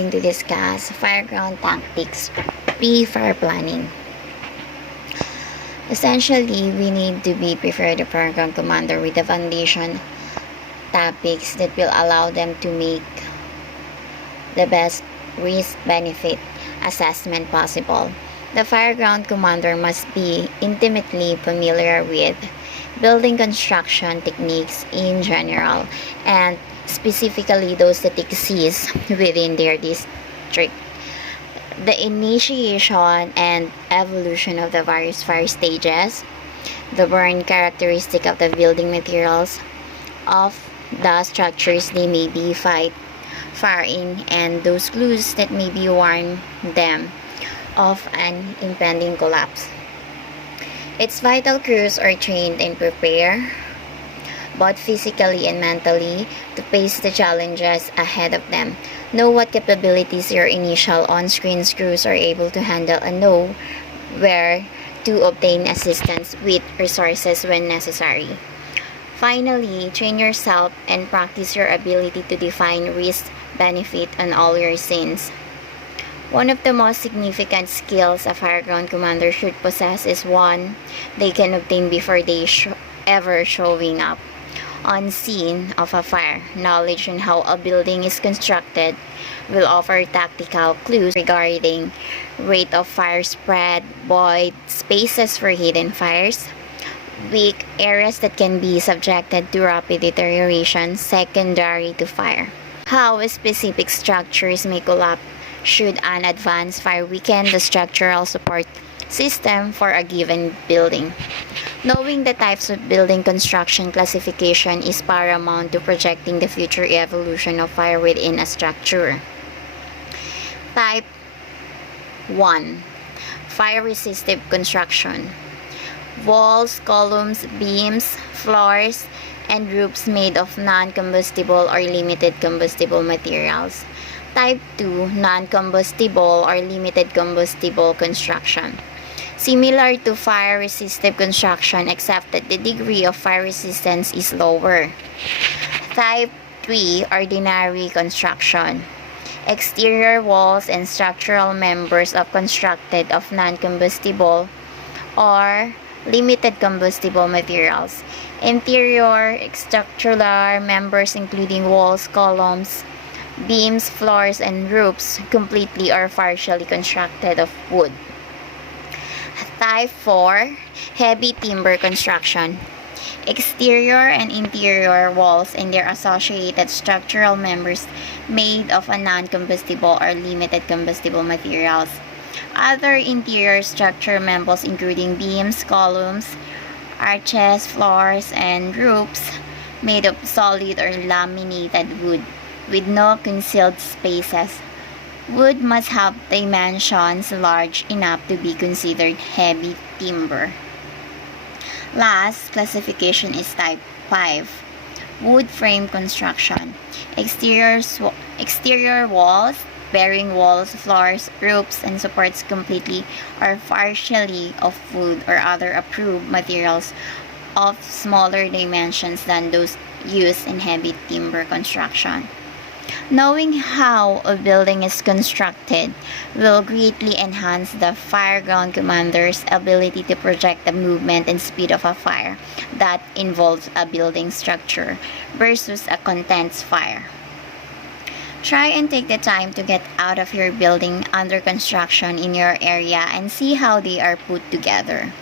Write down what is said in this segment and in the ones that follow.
going to discuss fireground tactics pre-fire planning. Essentially, we need to be prepared the fireground commander with the foundation topics that will allow them to make the best risk-benefit assessment possible. The fireground commander must be intimately familiar with building construction techniques in general and specifically those that exist within their district. The initiation and evolution of the various fire stages, the burn characteristic of the building materials, of the structures they may be firing, and those clues that may be warn them of an impending collapse. Its vital crews are trained and prepared, both physically and mentally, to face the challenges ahead of them. Know what capabilities your initial on-screen crews are able to handle and know where to obtain assistance with resources when necessary. Finally, train yourself and practice your ability to define risk-benefit on all your scenes. One of the most significant skills a fireground commander should possess is one they can obtain before they ever showing up on scene of a fire. Knowledge on how a building is constructed will offer tactical clues regarding rate of fire spread, void spaces for hidden fires, weak areas that can be subjected to rapid deterioration secondary to fire, how specific structures may collapse should an advanced fire weaken the structural support system for a given building. Knowing the types of building construction classification is paramount to projecting the future evolution of fire within a structure. Type 1. Fire-resistive construction. Walls, columns, beams, floors, and roofs made of non-combustible or limited combustible materials. Type 2. Non-combustible or limited combustible construction. Similar to fire-resistive construction except that the degree of fire resistance is lower. Type 3. Ordinary construction. Exterior walls and structural members of constructed of non-combustible or limited combustible materials. Interior structural members including walls, columns, beams, floors, and roofs completely or partially constructed of wood. Type 4. Heavy timber construction. Exterior and interior walls and their associated structural members made of a non-combustible or limited combustible materials. Other interior structure members including beams, columns, arches, floors, and roofs made of solid or laminated wood with no concealed spaces. Wood must have dimensions large enough to be considered heavy timber. Last classification is type 5. Wood frame construction. Exterior walls, bearing walls, floors, roofs, and supports completely or partially of wood or other approved materials of smaller dimensions than those used in heavy timber construction. Knowing how a building is constructed will greatly enhance the fireground commander's ability to project the movement and speed of a fire that involves a building structure versus a contents fire. Try and take the time to get out of your building under construction in your area and see how they are put together.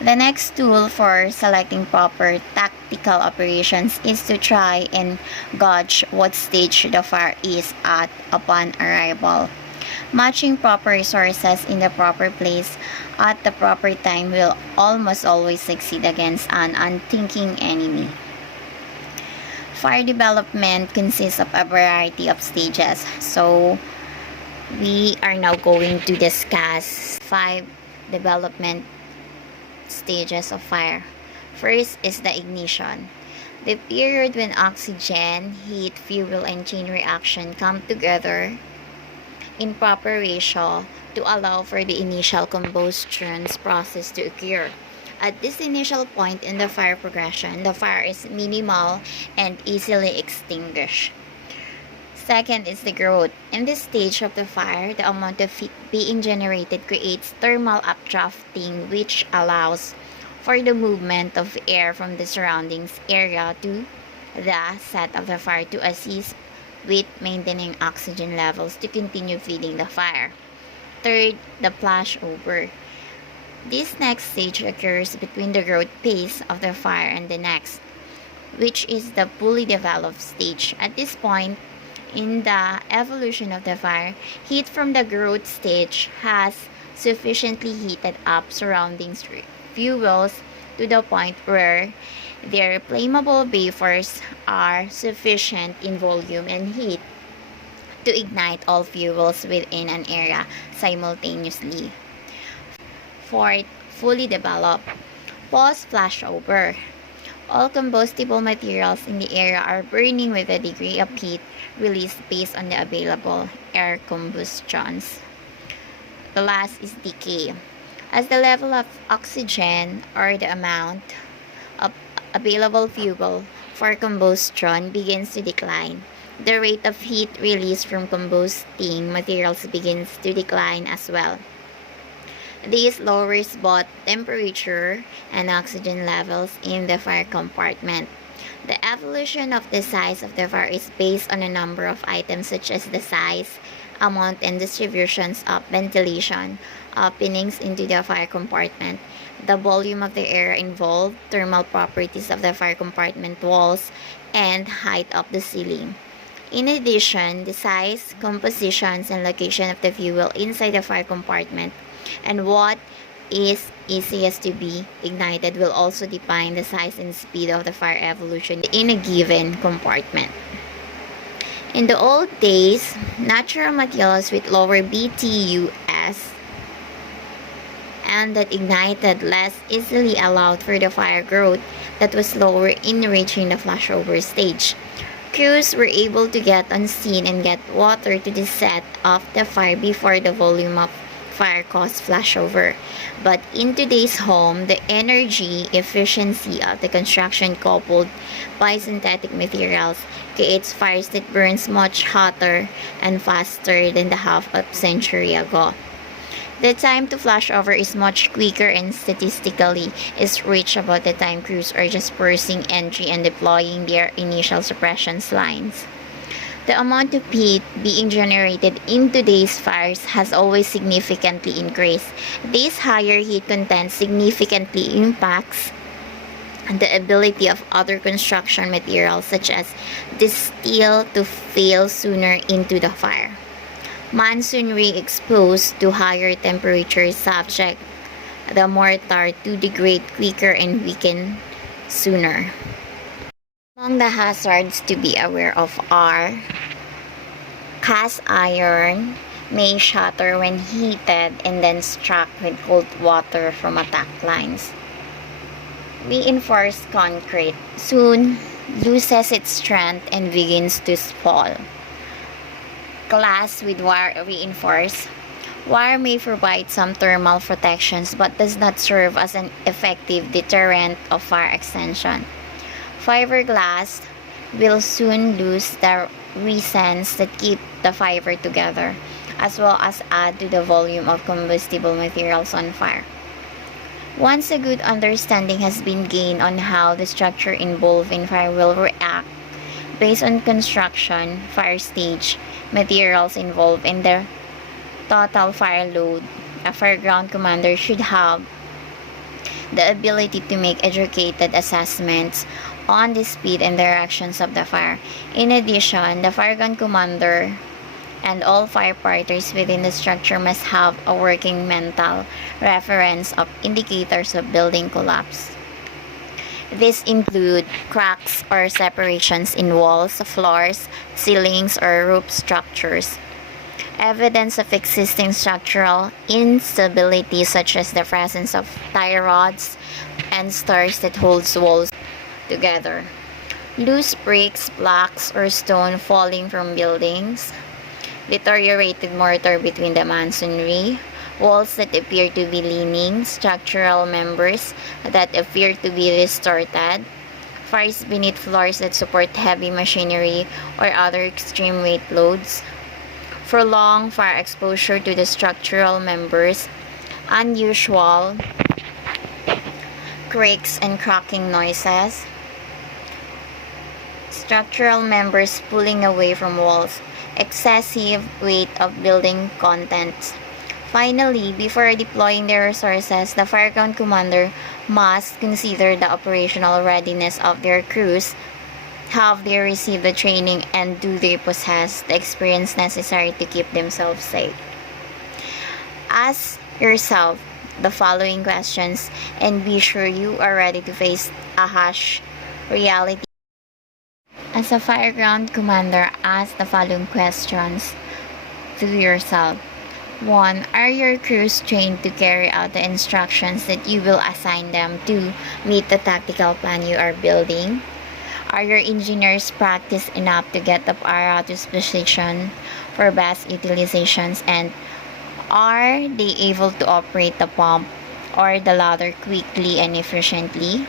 The next tool for selecting proper tactical operations is to try and gauge what stage the fire is at upon arrival. Matching proper resources in the proper place at the proper time will almost always succeed against an unthinking enemy. Fire development consists of a variety of stages, so we are now going to discuss 5 development stages of fire. First is the ignition. The period when oxygen, heat, fuel, and chain reaction come together in proper ratio to allow for the initial combustion process to occur. At this initial point in the fire progression, the fire is minimal and easily extinguished. Second is the growth. In this stage of the fire, the amount of heat being generated creates thermal updrafting, which allows for the movement of air from the surroundings area to the set of the fire to assist with maintaining oxygen levels to continue feeding the fire. Third, the flashover. This next stage occurs between the growth phase of the fire and the next, which is the fully developed stage. At this point in the evolution of the fire, heat from the growth stage has sufficiently heated up surrounding fuels to the point where their flammable vapors are sufficient in volume and heat to ignite all fuels within an area simultaneously. Fourth, fully developed. Post flashover. All combustible materials in the area are burning with a degree of heat released based on the available air combustions. The last is decay. As the level of oxygen or the amount of available fuel for combustion begins to decline, the rate of heat released from combusting materials begins to decline as well. This lowers both temperature and oxygen levels in the fire compartment. The evolution of the size of the fire is based on a number of items such as the size, amount, and distributions of ventilation openings into the fire compartment, the volume of the air involved, thermal properties of the fire compartment walls, and height of the ceiling. In addition, the size, compositions, and location of the fuel inside the fire compartment and what is easiest to be ignited will also define the size and speed of the fire evolution in a given compartment. In the old days, natural materials with lower BTUs and that ignited less easily allowed for the fire growth that was slower in reaching the flashover stage. Crews were able to get on scene and get water to the set of the fire before the volume of fire caused flashover. But in today's home, the energy efficiency of the construction coupled by synthetic materials creates fires that burns much hotter and faster than the half a century ago. The time to flashover is much quicker and statistically is reached about the time crews are just bursting entry and deploying their initial suppression lines. The amount of heat being generated in today's fires has always significantly increased. This higher heat content significantly impacts the ability of other construction materials such as the steel to fail sooner into the fire. Masonry exposed to higher temperatures subject the mortar to degrade quicker and weaken sooner. Among the hazards to be aware of are cast iron may shatter when heated and then struck with cold water from attack lines. Reinforced concrete soon loses its strength and begins to fall. Glass with wire reinforced. Wire may provide some thermal protections but does not serve as an effective deterrent of fire extension. Fiberglass will soon lose the reasons that keep the fiber together, as well as add to the volume of combustible materials on fire. Once a good understanding has been gained on how the structure involved in fire will react based on construction, fire stage, materials involved, and the total fire load, a fireground commander should have the ability to make educated assessments on the speed and directions of the fire. In addition, the fireground commander and all firefighters within the structure must have a working mental reference of indicators of building collapse. These include cracks or separations in walls, floors, ceilings, or roof structures. Evidence of existing structural instability such as the presence of tie rods and stars that holds walls together. Loose bricks, blocks, or stone falling from buildings. Deteriorated mortar between the masonry. Walls that appear to be leaning. Structural members that appear to be distorted. fires beneath floors that support heavy machinery or other extreme weight loads, prolonged fire exposure to the structural members, unusual creaks and cracking noises, structural members pulling away from walls, excessive weight of building contents. Finally, before deploying their resources, the Fireground commander must consider the operational readiness of their crews. Have they received the training and do they possess the experience necessary to keep themselves safe? Ask yourself the following questions and be sure you are ready to face a harsh reality. As a Fireground commander, ask the following questions to yourself. 1. Are your crews trained to carry out the instructions that you will assign them to meet the tactical plan you are building? Are your engineers practiced enough to get the apparatus position for best utilizations, and are they able to operate the pump or the ladder quickly and efficiently?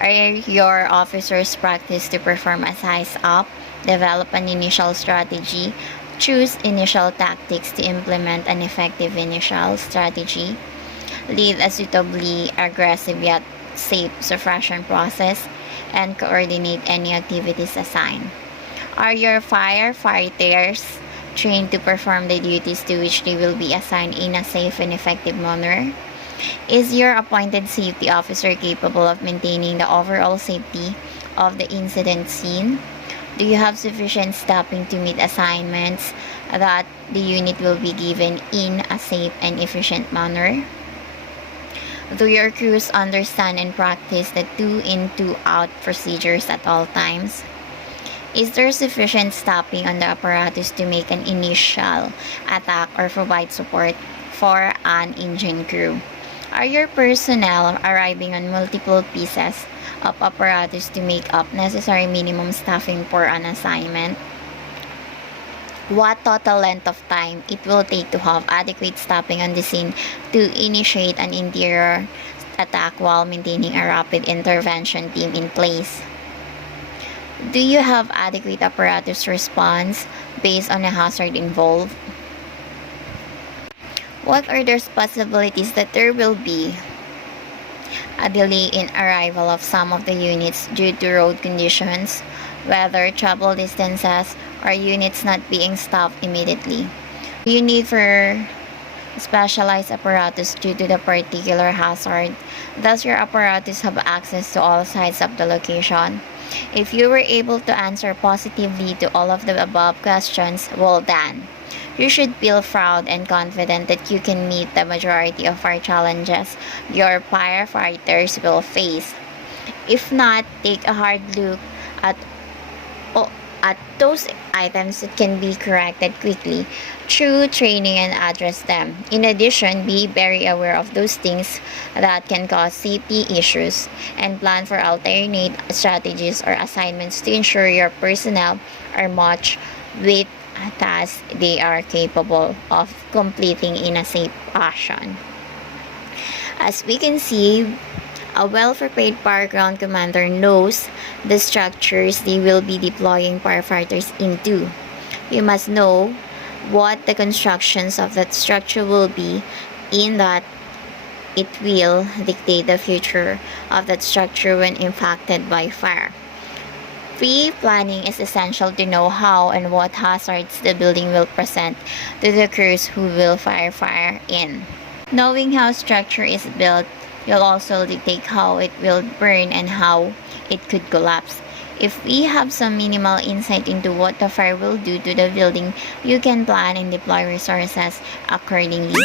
Are your officers practiced to perform a size up, develop an initial strategy, choose initial tactics to implement an effective initial strategy, lead a suitably aggressive yet safe suppression process, and coordinate any activities assigned? Are your firefighters trained to perform the duties to which they will be assigned in a safe and effective manner? Is your appointed safety officer capable of maintaining the overall safety of the incident scene? Do you have sufficient staffing to meet assignments that the unit will be given in a safe and efficient manner? Do your crews understand and practice the 2-in 2-out procedures at all times? Is there sufficient staffing on the apparatus to make an initial attack or provide support for an engine crew? Are your personnel arriving on multiple pieces of apparatus to make up necessary minimum staffing for an assignment? What total length of time it will take to have adequate staffing on the scene to initiate an interior attack while maintaining a rapid intervention team in place? Do you have adequate apparatus response based on the hazard involved? What are the possibilities that there will be a delay in arrival of some of the units due to road conditions, weather, travel distances, or units not being stopped immediately? Do you need for specialized apparatus due to the particular hazard? Does your apparatus have access to all sides of the location? If you were able to answer positively to all of the above questions, well done. You should feel proud and confident that you can meet the majority of our challenges your firefighters will face. If not, take a hard look at at those items that can be corrected quickly through training and address them. In addition, be very aware of those things that can cause safety issues and plan for alternate strategies or assignments to ensure your personnel are matched with tasks they are capable of completing in a safe fashion. As we can see, a well-prepared Fireground commander knows the structures they will be deploying firefighters into. You must know what the constructions of that structure will be, in that it will dictate the future of that structure when impacted by fire. Pre-planning is essential to know how and what hazards the building will present to the crews who will fire in. Knowing how structure is built will also dictate how it will burn and how it could collapse. If we have some minimal insight into what the fire will do to the building, you can plan and deploy resources accordingly.